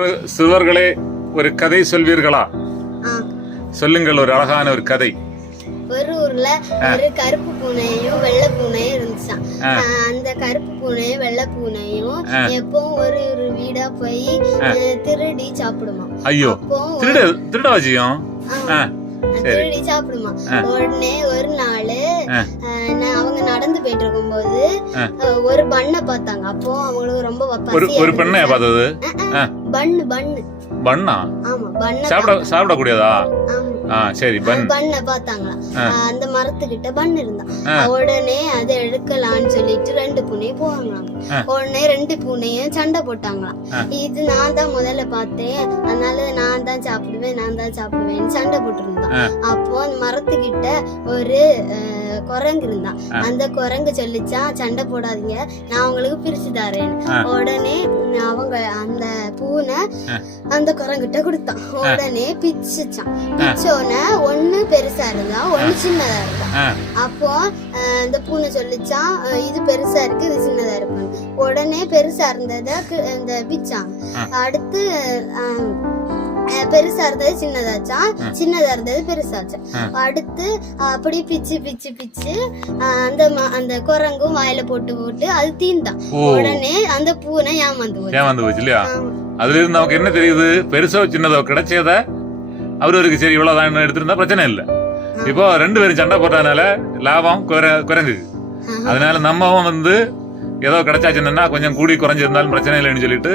சிறுவர்களே ஒரு கதை சொல்வீர்களா. சொல்லுங்கள் ஒரு அழகான ஒரு கதை. ஒரு ஊர்ல ஒரு கருப்பு பூனையும் வெள்ளை பூனையும். ஆ, அந்த கருப்பு பூனையும் வெள்ளை பூனையும் எப்பவும் ஒரு ஒரு வீடா போய் திருடி சாப்பிடுமா? ஐயோ திருட திருட வச்சியும் திருடி சாப்பிடுமா. உடனே ஒரு நாள் அவங்க நடந்து போயிட்டு இருக்கும்போது ஆ. அஹ், ஒரு பண்ணை பார்த்தாங்க. அப்போ அவங்களுக்கு ரொம்ப ஒரு ஒரு பெண்ணைய பார்த்தது. பண்ணு பண்ணு. பண்ணா? ஆமா பண்ணை சாப்பிட ஆ சரி பன் பண்ண. பார்த்தாங்களாம் ஆ. அந்த மரத்துக்கிட்ட பன் இருந்தான். உடனே அதை எடுக்கலாம்னு சொல்லிட்டு ரெண்டு பூனையும் போவாங்களாம். உடனே ரெண்டு பூனையும் சண்டை போட்டாங்களாம். இது நான் தான் முதல்ல பார்த்தேன். அதனால நான் தான் சாப்பிடுவேன் நான் தான் சாப்பிடுவேன் சண்டை போட்டுருந்தான். அப்போ அந்த மரத்துக்கிட்ட ஒரு குரங்கு இருந்தான். அந்த குரங்கு சொல்லிச்சான் சண்டை போடாதீங்க நான் உங்களுக்கு பிரிச்சு தரேன். உடனே அவங்க அந்த பூனை. அந்த குரங்கிட்ட கொடுத்தான். உடனே பிச்சுச்சான். பிச்சோன்னே ஒண்ணு பெருசா இருந்தா ஒண்ணு சின்னதா இருந்தா அப்போ இந்த பூனை சொல்லிச்சான் அஹ், இது பெருசா இருக்கு இது சின்னதா இருக்குன்னு உடனே பெருசா இருந்தத இந்த பிச்சான். அடுத்து பெருசா இருந்தது சின்னதாச்சான் சின்னதா இருந்தது பெருசாச்சான் ஆ. அடுத்து அப்படி பிச்சு பிச்சு பிச்சு அந்த அந்த குரங்கும் வாயில போட்டு போட்டு அது தீந்தான் உடனே அந்த பூனை ஏமாந்து ஏமாந்து போச்சு இல்லையா. அதுல இருந்து நமக்கு என்ன தெரியுது? பெருசோ சின்னதோ கிடைச்சத அவருக்கு சரி இவ்வளவுதான் எடுத்திருந்தா பிரச்சனை இல்ல. இப்போ ரெண்டு பேரும் சண்டை போட்டதுனால லாபம் குறை- குறைஞ்சுது. அதனால நம்மவும் வந்து ஏதோ கிடைச்சாச்சுன்னா கொஞ்சம் கூடி குறைஞ்சிருந்தாலும் பிரச்சனை இல்லைன்னு சொல்லிட்டு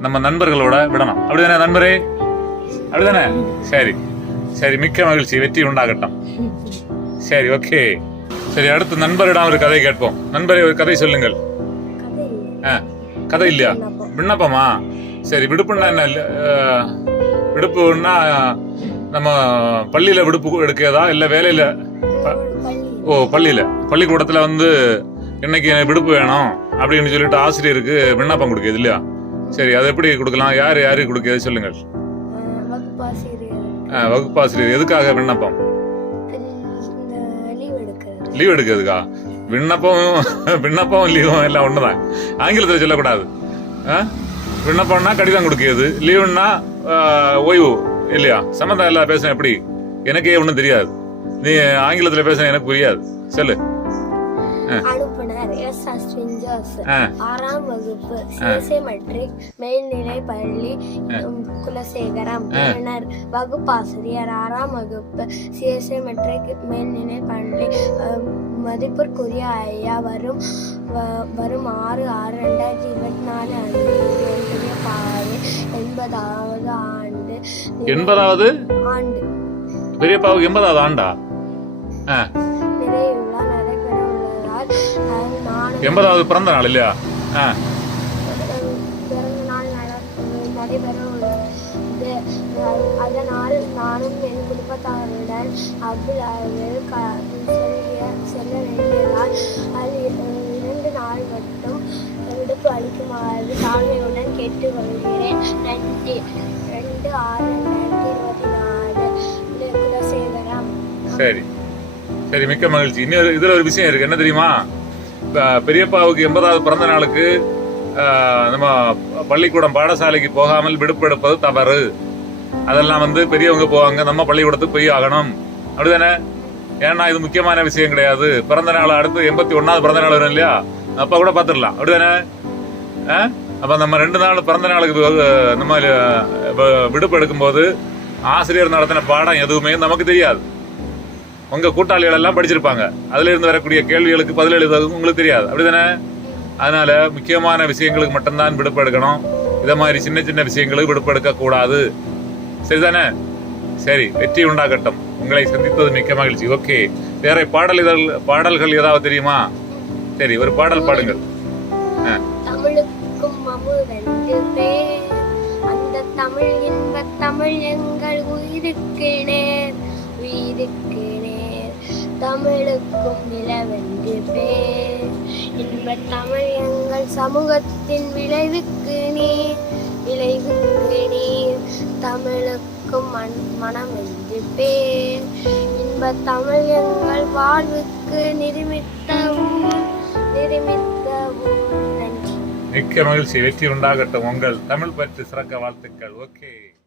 நம்ம நண்பர்களோட விடணும். அப்படிதானே நண்பரே? அப்படிதானே? சரி. சரி மிக்க மகிழ்ச்சி. வெற்றி உண்டாகட்டும். சரி ஓகே சரி அடுத்து நண்பரிடம் ஒரு கதை கேட்போம். நண்பரை ஒரு கதை சொல்லுங்கள். ஆ, கதை இல்லையா? விண்ணப்பமா? சரி விடுப்புன்னா என்ன? இல்லை விடுப்புன்னா நம்ம பள்ளியில் விடுப்பு எடுக்கிறதா? இல்லை வேலையில்? ஓ பள்ளியில். பள்ளிக்கூடத்தில் வந்து இன்னைக்கு எனக்கு விடுப்பு வேணும் அப்படின்னு சொல்லிட்டு ஆசிரியருக்கு விண்ணப்பம் கொடுக்குது இல்லையா? சரி அது எப்படி கொடுக்கலாம்? யார் யாருக்கு கொடுக்குது? சொல்லுங்கள். வகுப்பாசிரியர். வகுப்பாசிரியர். எதுக்காக விண்ணப்பம்? லீவ் எடுக்கிறது. லீவ் எடுக்கிறதுக்கா? விண்ணப்பம் விண்ணப்பம் லீவும் எல்லாம் ஒண்ணுதான். ஆங்கிலத்தில் சொல்லக்கூடாது? விண்ணப்பம்னா கடிதம் கொடுக்கிறது. லீவுன்னா ஓய்வு இல்லையா? சம்மந்தம் இல்ல பேச எப்படி? எனக்கே ஒன்றும் தெரியாது. நீ ஆங்கிலத்தில் பேச எனக்கு புரியாது. சொல்லு. அனுப்புனர். எஸ் ஆ. ஆறாம் வகுப்பு. சிஎஸ்ஏ மெட்ரிக் மேல்நிலை பள்ளி குலசேகரம் பெறுநர் வகுப்பாசிரியர் ஆறாம் வகுப்பு. சிஎஸ்ஏ மெட்ரிக் மேல்நிலை பள்ளி மதிப்பிற்குரிய ஐயா வரும் வரும் ஆறு ஆறு ரெண்டாயிரத்தி இருபத்தி நாலு அன்று பெரிய பாவை எண்பதாவது ஆண்டு எண்பதாவது? ஆண்டு. பெரியப்பாவுக்கு எண்பதாவது ஆண்டா? ஆ. எண்பதாவது பிறந்த நாள் இல்லையா? ஆ. அதனால் நானும் என் குடும்பத்தாருடன் அவ்விழாவில் க செல்ல வேண்டியதால் அது இரண்டு நாள் மட்டும் விடுப்பு அளிக்குமாறு தாழ்மையுடன் கேட்டுக்கொள்கிறேன். நன்றி. ரெண்டு ஆறு ரெண்டாயிரத்தி இருபத்தி நாலு. குலசேகரம். சரி. சரி மிக்க மகிழ்ச்சி. இன்னொரு இதுல ஒரு விஷயம் இருக்கு. என்ன தெரியுமா? பெரியப்பாவுக்கு எண்பதாவது பிறந்த நாளுக்கு நம்ம பள்ளிக்கூடம் பாடசாலைக்கு போகாமல் விடுப்பு எடுப்பது தவறு. அதெல்லாம் வந்து பெரியவங்க போவாங்க. நம்ம பள்ளிக்கூடத்துக்கு போய் ஆகணும். அப்படிதானே? ஏன்னா இது முக்கியமான விஷயம் கிடையாது. பிறந்த நாள் அடுத்து எண்பத்தி ஒன்னாவது பிறந்த நாள் வரும் இல்லையா? அப்ப கூட பாத்துடலாம் அப்படிதானே? ஆ? அப்ப நம்ம ரெண்டு நாள் பிறந்த நாளுக்கு நம்ம விடுப்பு எடுக்கும்போது ஆசிரியர் நடத்தின பாடம் எதுவுமே நமக்கு தெரியாது. உங்க கூட்டாளிகள் எல்லாம் படிச்சிருப்பாங்க. அதுல இருந்து வரக்கூடிய கேள்விகளுக்கு பதில் எழுதுறது உங்களுக்கு தெரியாது. அப்படிதானே? அதனால முக்கியமான விஷயங்களுக்கு மட்டும்தான் விடுப்பு எடுக்கணும். இதை மாதிரி சின்ன சின்ன விஷயங்களுக்கு விடுப்பு எடுக்க கூடாது சரிதானே? சரி வெற்றி உண்டாகட்டும். உங்களை சந்தித்தது மிக்க மகிழ்ச்சி. ஓகே. வேற பாடல் இதழ் பாடல்கள் ஏதாவது தெரியுமா? சரி ஒரு பாடல் பாடுங்கள். தமிழ் இன்ப தமிழ் எங்கள் உயிருக்கு நேர். உயிருக்கு தமிழுக்கும் நிலவென்று பேர். இன்ப தமிழ் எங்கள் சமூகத்தின் விளைவுக்கு நீர். விளைவுக்கு நீர். தமிழுக்கும் மண் மனம் என்று பேர். இன்ப தமிழ் எங்கள் வாழ்வுக்கு நிருமித்த ஊர். நன்றி மிக்க மகிழ்ச்சி வெற்றி உண்டாகட்டும் உங்கள் தமிழ் பற்றி சிறக்க வாழ்த்துக்கள். ஓகே.